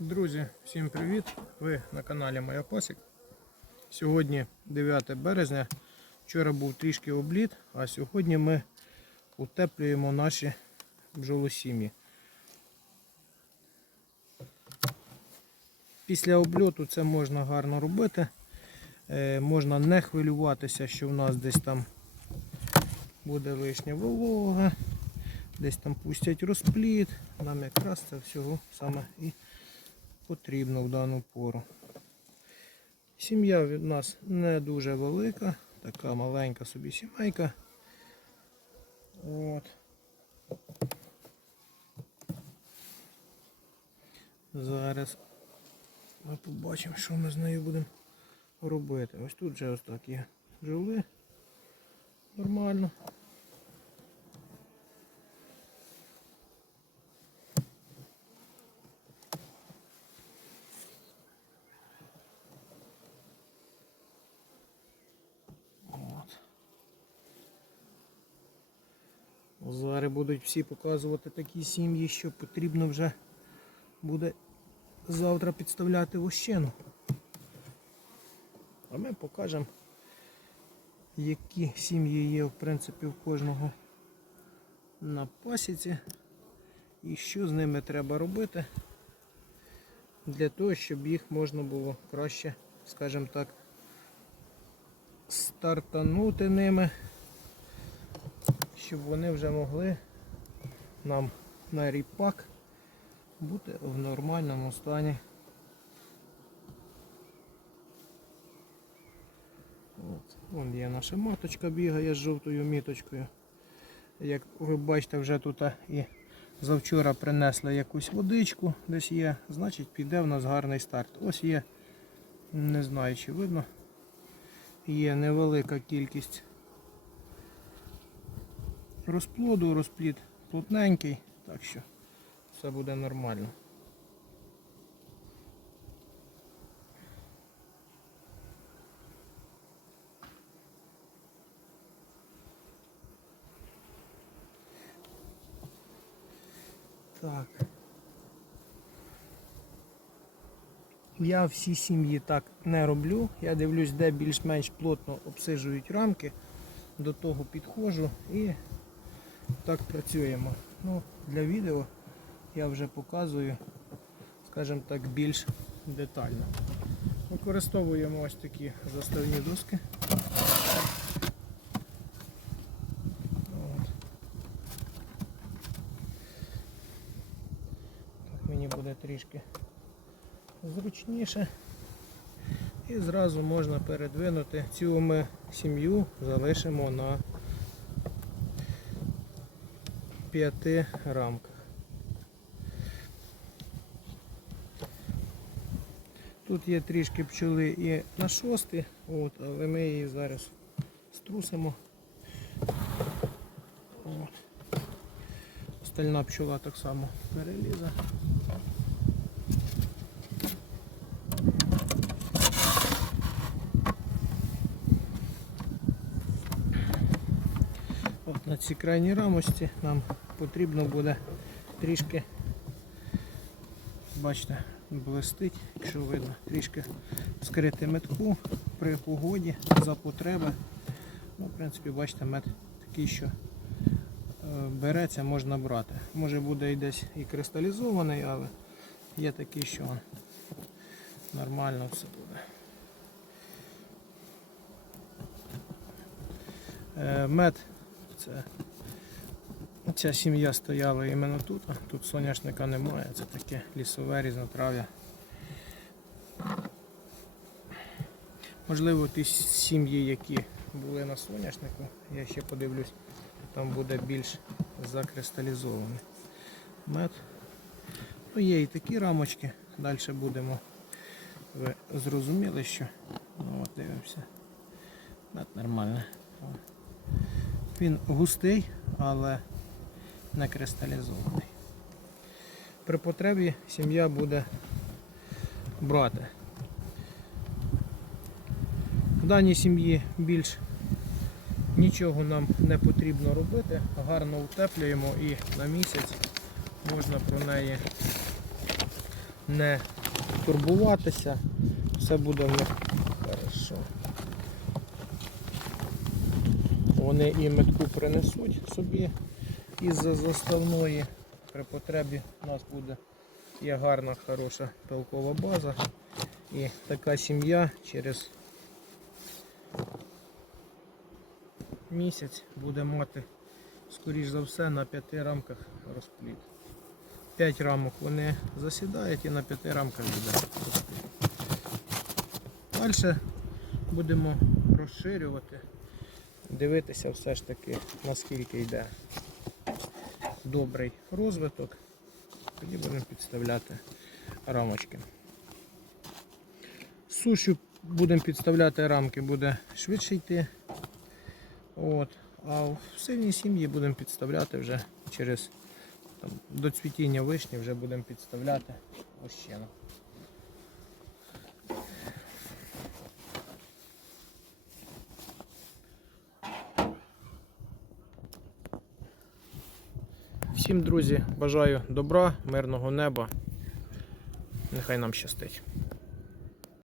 Друзі, всім привіт! Ви на каналі Моя Пасік. Сьогодні 9 березня. Вчора був трішки обліт, а сьогодні ми утеплюємо наші бджолосім'ї. Після обльоту це можна гарно робити. Е, можна не хвилюватися, що в нас десь там буде лишня волога, десь там пустять розпліт. Нам якраз це всього саме і потрібно в дану пору. Сім'я від нас не дуже велика, така маленька собі сімейка. От. Зараз ми побачимо, що ми з нею будемо робити. Ось тут вже ось так є бджоли. Нормально. От. Зараз будуть всі показувати такі сім'ї, що потрібно вже буде завтра підставляти вощину. А ми покажемо, які сім'ї є в принципі в кожного на пасіці і що з ними треба робити для того, щоб їх можна було краще, скажімо так, стартанути ними, щоб вони вже могли нам на ріпак бути в нормальному стані. От. Вон є наша маточка бігає з жовтою міточкою. Як ви бачите, вже тут і завчора принесли якусь водичку, десь є, значить піде в нас гарний старт. Ось є, не знаю чи видно, є невелика кількість розплоду, розплід плотненький, так що все буде нормально. Так. Я всі сім'ї так не роблю. Я дивлюсь, де більш-менш плотно обсижують рамки. До того підходжу і так працюємо. Ну, Для відео я вже показую, скажімо так, більш детально. Використовуємо ось такі заставні доски. От. Так мені буде трішки зручніше. І зразу можна передвинути. Цю ми сім'ю залишимо на п'яти рамках. Тут є трішки пчоли і на шости, от, але ми її зараз струсимо. От. Остальна пчола так само перелізе. На цій крайній рамості нам потрібно буде трішки, бачите, блистить, якщо видно, трішки скрити метку при погоді за потреби. Ну, в принципі, бачите, мед такий, що е, береться, можна брати. Може буде і десь і кристалізований, але є такий, що нормально все буде. Е, Мед це ця сім'я стояла іменно тут, тут соняшника немає, це таке лісове різнотрав'я. Можливо, ті сім'ї, які були на соняшнику, я ще подивлюсь, там буде більш закристалізований мед. Ну, є і такі рамочки, далі будемо. Ви зрозуміли, що ну, от дивимося. Мед нормальний. Він густий, але не кристалізований. При потребі сім'я буде брати. В даній сім'ї більш нічого нам не потрібно робити. Гарно утеплюємо і на місяць можна про неї не турбуватися. Все буде хорошо. Вони і метку принесуть собі із-за заставної. При потребі у нас буде є гарна, хороша толкова база. І така сім'я через місяць буде мати, скоріш за все, на п'яти рамках розплід. П'ять рамок вони засідають і на п'яти рамках буде розплід. Далі будемо розширювати, дивитися все ж таки, наскільки йде добрий розвиток. Тоді будемо підставляти рамочки. Сушу будемо підставляти рамки, буде швидше йти. От. А в сильній сім'ї будемо підставляти вже через там, до цвітіння вишні вже будемо підставляти ощину. Всім, друзі, бажаю добра, мирного неба. Нехай нам щастить.